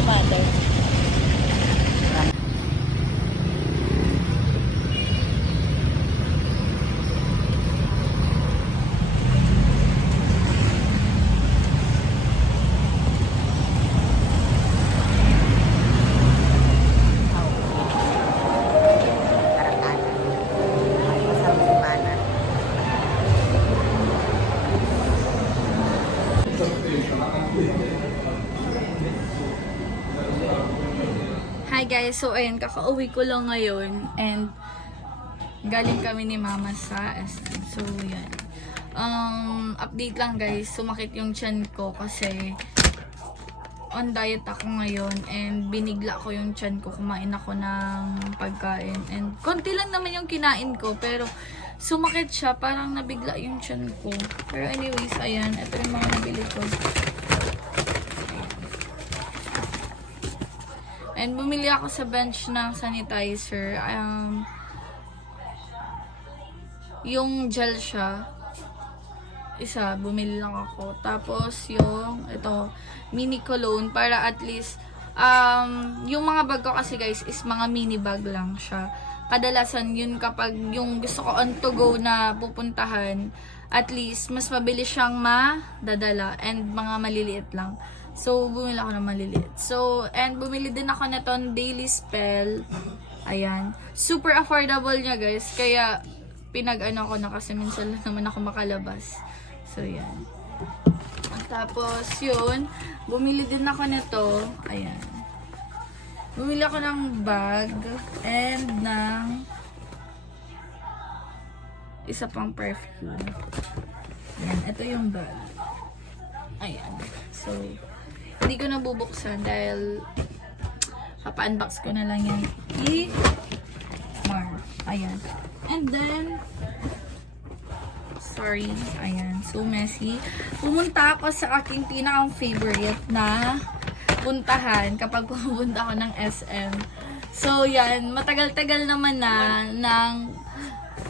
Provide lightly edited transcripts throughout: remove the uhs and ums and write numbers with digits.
si mother. Hi guys, so ayan, kakauwi ko lang ngayon and galing kami ni mama sa SM. So yan, update lang guys, sumakit yung tiyan ko kasi on diet ako ngayon and binigla ko yung tiyan ko, kumain ako ng pagkain and konti lang naman yung kinain ko pero sumakit siya, parang nabigla yung tiyan ko. Pero anyways, ayan, ito yung mga nabili ko. And bumili ako sa bench ng sanitizer. Yung gel siya. Isa, bumili lang ako. Tapos yung, ito, mini cologne para at least, yung mga bag ko kasi guys is mga mini bag lang siya. Kadalasan yun kapag yung gusto ko on to go na pupuntahan, at least mas mabilis siyang madadala and mga maliliit lang. So, bumili ako ng maliliit. So, and bumili din ako na itong Daily Spell. Ayan. Super affordable niya, guys. Kaya, pinag-ano ko na kasi minsan lang naman ako makalabas. So, yan. Tapos, yun. Bumili din ako nito. Ayan. Bumili ako ng bag and ng isa pang perfume. Ayan. Ito yung bag. Ayan. So, hindi ko na bubuksan dahil papa-unbox ko na lang yan i-mar. Ayan. And then, sorry. Ayan. So messy. Pumunta ako sa aking pinakang favorite na puntahan kapag pumunta ako ng SM. So, yan. Matagal-tagal naman na ng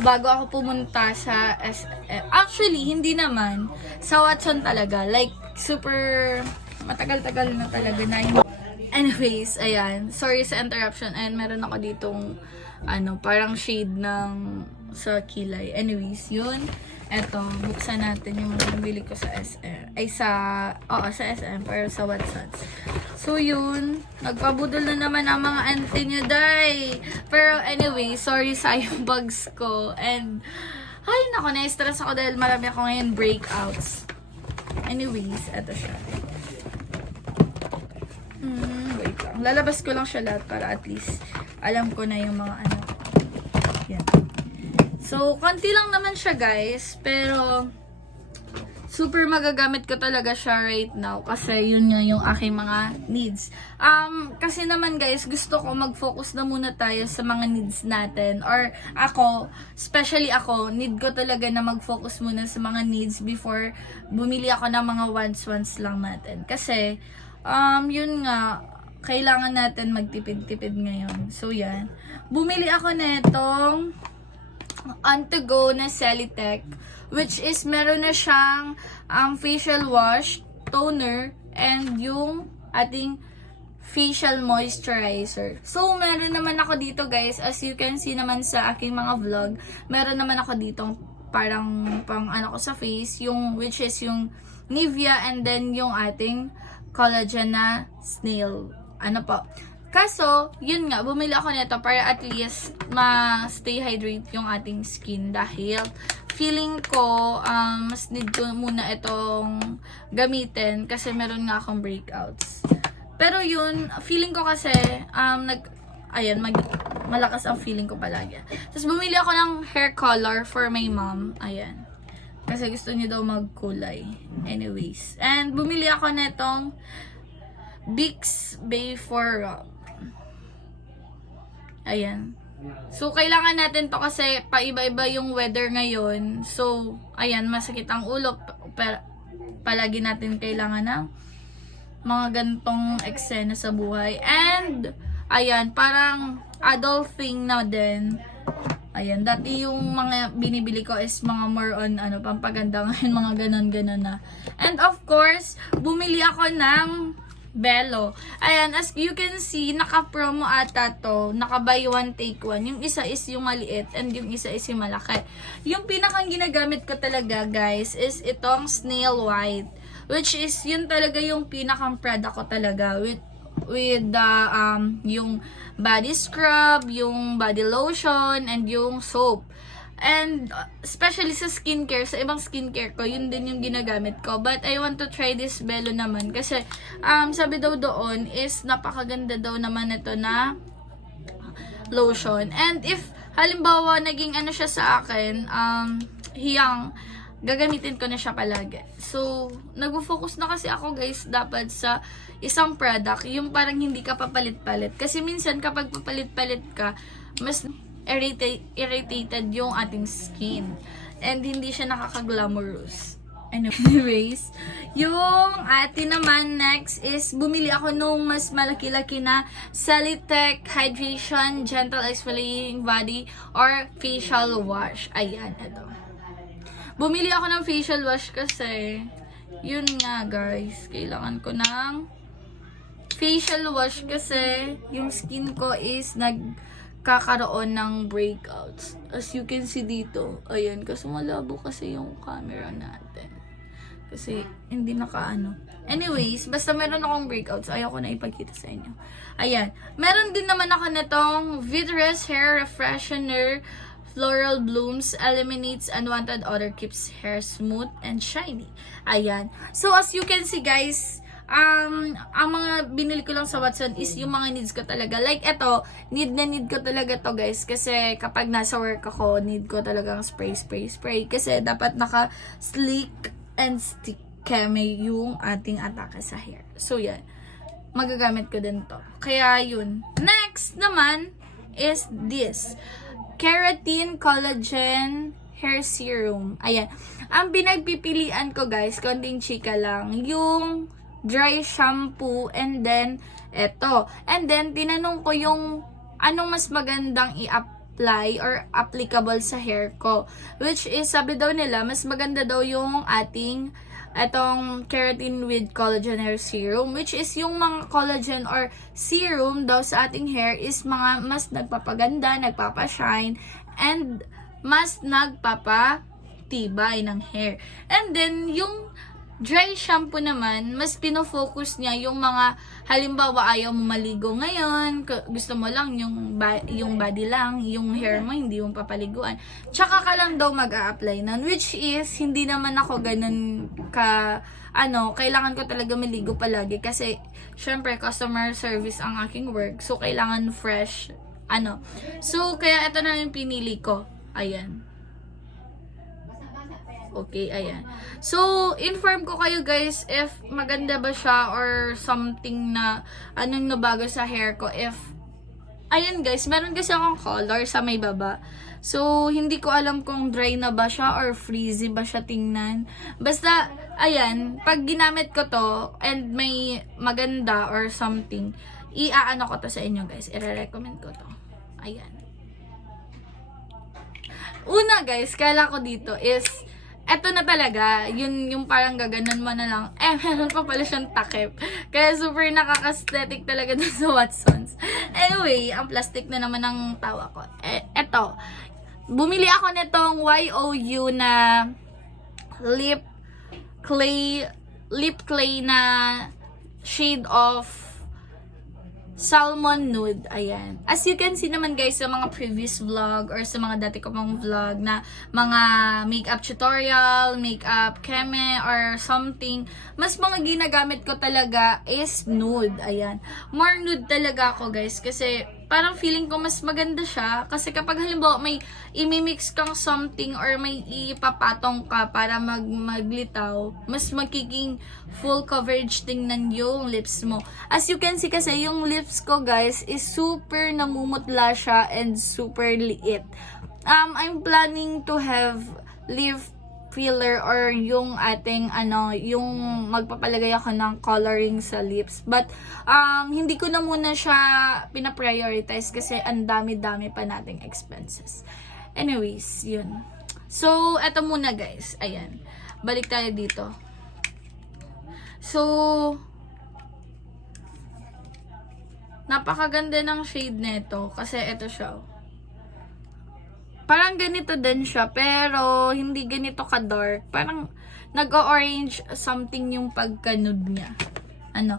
bago ako pumunta sa SM. Actually, hindi naman. Sa Watson talaga. Like, super matagal-tagal na talaga na. Anyways, ayan. Sorry sa interruption. And meron ako ditong parang shade ng sa kilay. Anyways, yun. Eto, buksan natin yung nabili ko sa SM. Ay, sa SM, pero sa Watsons. So, yun. Nagpabudol na naman ang mga auntie nyo, day. Pero, anyway, sorry sa yung bugs ko. And, ay, nako, na-stress ako dahil marami ako ngayon breakouts. Anyways, eto siya. Wait lang. Lalabas ko lang siya lahat para at least alam ko na yung mga yan. So, konti lang naman siya guys, pero super magagamit ko talaga siya right now kasi yun nga yung aking mga needs. Kasi naman guys, gusto ko mag-focus na muna tayo sa mga needs natin. Or ako, especially ako, need ko talaga na mag-focus muna sa mga needs before bumili ako ng mga wants lang natin. Kasi, yun nga, kailangan natin magtipid-tipid ngayon. So, yan. Bumili ako netong on-to-go na Celitech, which is meron na siyang facial wash, toner, and yung ating facial moisturizer. So, meron naman ako dito guys, as you can see naman sa aking mga vlog, meron naman ako ditong parang pang ko sa face, yung which is yung Nivea and then yung ating collagen na snail. Kaso, yun nga, bumili ako nito para at least ma-stay hydrate yung ating skin dahil feeling ko, mas need ko muna itong gamitin kasi meron nga akong breakouts. Pero yun, feeling ko kasi, malakas ang feeling ko palagi. Tapos bumili ako ng hair color for my mom. Ayan. Kasi gusto niya daw magkulay. Anyways. And bumili ako netong Bix Bay for ayan. So, kailangan natin to kasi paiba-iba yung weather ngayon. So, ayan, masakit ang ulo. Palagi natin kailangan ng mga gantong eksena sa buhay. And, ayan, parang adult thing na din. Ayan, dati yung mga binibili ko is mga more on, pampaganda ngayon, mga ganon-ganon na. And of course, bumili ako ng Bello. Ayan, as you can see, naka-promo ata to. Naka-buy one, take one. Yung isa is yung maliit and yung isa is yung malaki. Yung pinakang ginagamit ko talaga, guys, is itong Snail White. Which is, yun talaga yung pinakang product ko talaga. With the, yung body scrub, yung body lotion, and yung soap. And especially sa skincare, sa ibang skincare ko, yun din yung ginagamit ko. But I want to try this Bello naman kasi sabi daw doon is napakaganda daw naman ito na lotion. And if halimbawa naging ano siya sa akin, hiyang, gagamitin ko na siya palagi. So, nag-focus na kasi ako guys dapat sa isang product, yung parang hindi ka papalit-palit. Kasi minsan kapag papalit-palit ka, mas irritated yung ating skin. And hindi siya nakaka-glamorous. Anyways, yung atin naman next is bumili ako nung mas malaki-laki na Celitech Hydration Gentle Exfoliating Body or Facial Wash. Ayan, ito. Bumili ako ng facial wash kasi yun nga guys, kailangan ko ng facial wash kasi yung skin ko is nagkakaroon ng breakouts. As you can see dito, ayan, kasi malabo kasi yung camera natin. Kasi hindi nakaano. Anyways, basta meron akong breakouts, ayaw ko na ipagkita sa inyo. Ayan, meron din naman ako nitong Vitreous Hair Refreshener Floral Blooms, eliminates unwanted odor, keeps hair smooth and shiny. Ayan. So, as you can see guys, ang mga binili ko lang sa Watson is yung mga needs ko talaga. Like, eto, need na need ko talaga to guys. Kasi kapag nasa work ako, need ko talagang spray. Kasi dapat naka-sleek and stick keme yung ating atake sa hair. So, yan. Magagamit ko din to. Kaya, yun. Next naman is this. Keratin Collagen Hair Serum. Ayan. Ang pinagpipilian ko guys, konting chika lang, yung dry shampoo and then eto. And then, tinanong ko yung anong mas magandang i-apply or applicable sa hair ko. Which is, sabi daw nila, mas maganda daw yung ating etong Keratin with Collagen Hair Serum, which is yung mga collagen or serum daw sa ating hair is mga mas nagpapaganda, nagpapashine, and mas nagpapatibay ng hair. And then, yung dry shampoo naman, mas pinofocus niya yung mga, halimbawa ayaw mo maligo ngayon, gusto mo lang yung body lang, yung hair mo hindi yung papaliguan. Tsaka ka lang daw mag-a-apply nun, which is, hindi naman ako ganun kailangan ko talaga maligo palagi kasi, syempre, customer service ang aking work, so kailangan fresh, So, kaya ito na yung pinili ko. Ayan. Okay, ayan. So, inform ko kayo guys if maganda ba siya or something na anong nabago sa hair ko. If, ayan guys, meron kasi akong color sa may baba. So, hindi ko alam kung dry na ba siya or frizzy ba siya tingnan. Basta, ayan, pag ginamit ko to and may maganda or something, iaano ko to sa inyo guys. I-recommend ko to. Ayan. Una guys, kala ko dito is eto na talaga, yun yung parang gaganon mo na lang. Meron pa pala siyang takip. Kaya super nakaka-aesthetic talaga dun sa Watsons. Anyway, ang plastic na naman ang tawa ko. Eto, bumili ako nitong YOU na lip clay na shade of salmon nude. Ayan. As you can see naman guys sa mga previous vlog or sa mga dati ko pang vlog na mga makeup tutorial, makeup keme or something, mas mga ginagamit ko talaga is nude. Ayan. More nude talaga ako guys kasi parang feeling ko mas maganda siya kasi kapag halimbawa may imimix kang something or may ipapatong ka para maglitaw, mas magiging full coverage tingnan yung lips mo. As you can see kasi yung lips ko guys is super namumutla siya and super liit. I'm planning to have lip filler or yung ating yung magpapalagay ako ng coloring sa lips. But hindi ko na muna siya pina-prioritize kasi ang dami-dami pa nating expenses. Anyways, yun. So, eto muna guys. Ayan. Balik tayo dito. So, Napakaganda ng shade nito kasi ito siya. Parang ganito din siya pero hindi ganito ka-dark. Parang nag-orange something yung pagka-nude niya. And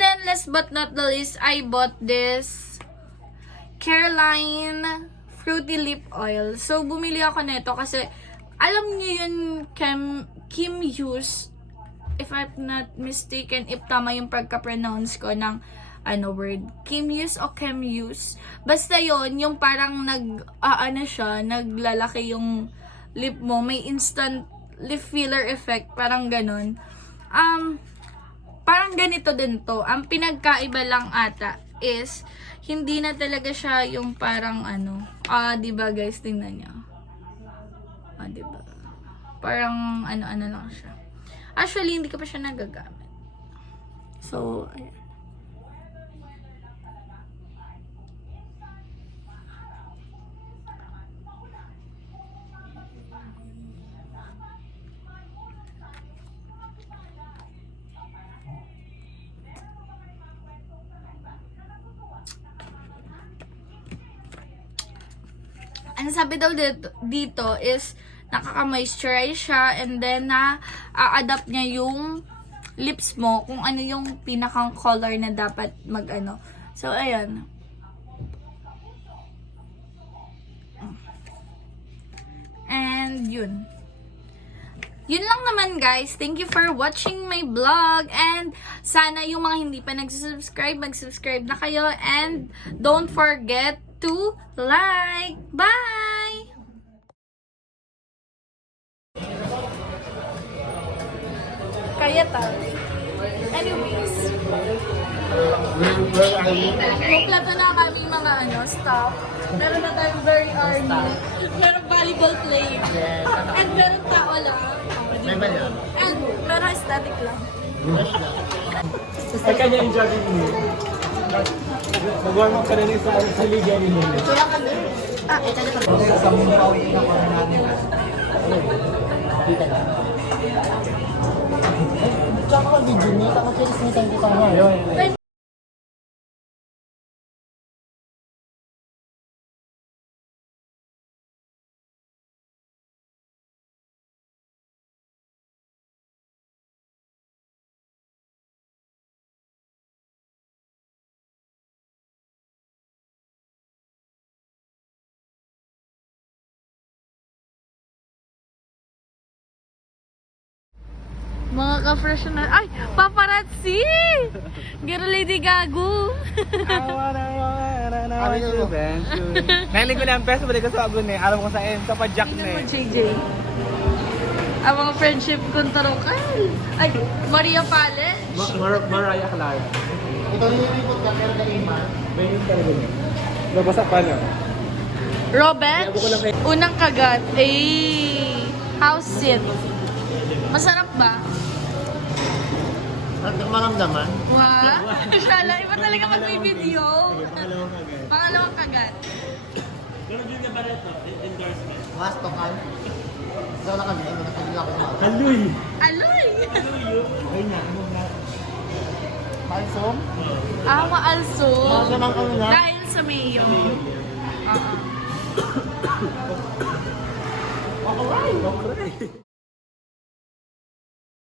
then last but not the least, I bought this Careline Fruity Lip Oil. So bumili ako nito kasi alam niyo yun Kim Hughes, if I'm not mistaken, if tama yung pagka-pronounce ko ng word, Kim Hughes o Kim Hughes. Basta yon yung parang naglalaki yung lip mo, may instant lip filler effect, parang ganon. Parang ganito din to. Ang pinagkaiba lang ata is hindi na talaga siya yung parang diba guys, tingnan niyo. Diba? Parang ano lang siya. Actually, hindi ko pa siya nagagamit. So, ayan. Ang sabi daw dito is nakaka-moisturize siya and then na-adapt niya yung lips mo kung ano yung pinakang color na dapat So, ayan. And yun. Yun lang naman guys. Thank you for watching my vlog. And sana yung mga hindi pa nagsubscribe, mag-subscribe na kayo. And don't forget to like. Bye! Kaya tayo. Anyways. Kompleto na kami mga stuff. Meron na tayong very army. Meron volleyball playing. And meron tao lang. And meron aesthetic lang. Ay, kanya yung jogging mo. Mag-warm up ka na rin sa liga ni mo. Ito lang kami. Ito lang kami. Sa mong pauwi na ko na natin. Dito lang. Tsaka ka video niya. Ako kilis niya tayo dito nga. Mga ka-fresh na... Ay! Paparazzi! Girl Lady Gago! Nahilig ko na ang peso, balik ko sa agun eh. Alam ko sa end, sa pa-jack Tingnan na mo, eh. JJ. Ang mga friendship kong tarokal. Ay! Maria Pales. Mariah Clara. Ito nililipot ka pero na-iman. May yung talaga niya. Nabasa pa niya. Robert. Unang kagat. House sit. Masarap ba? Parang maramdaman. Wow! Shala, iba talaga mag-video. Pangalawang kagat. Wasto ka. Ito lang kami. Nakagila ko na. Haluy! Aloy! Ay na, ano na. Malsom? Maalso. Malsom ang ano na. Dahil sa mayo. Okay.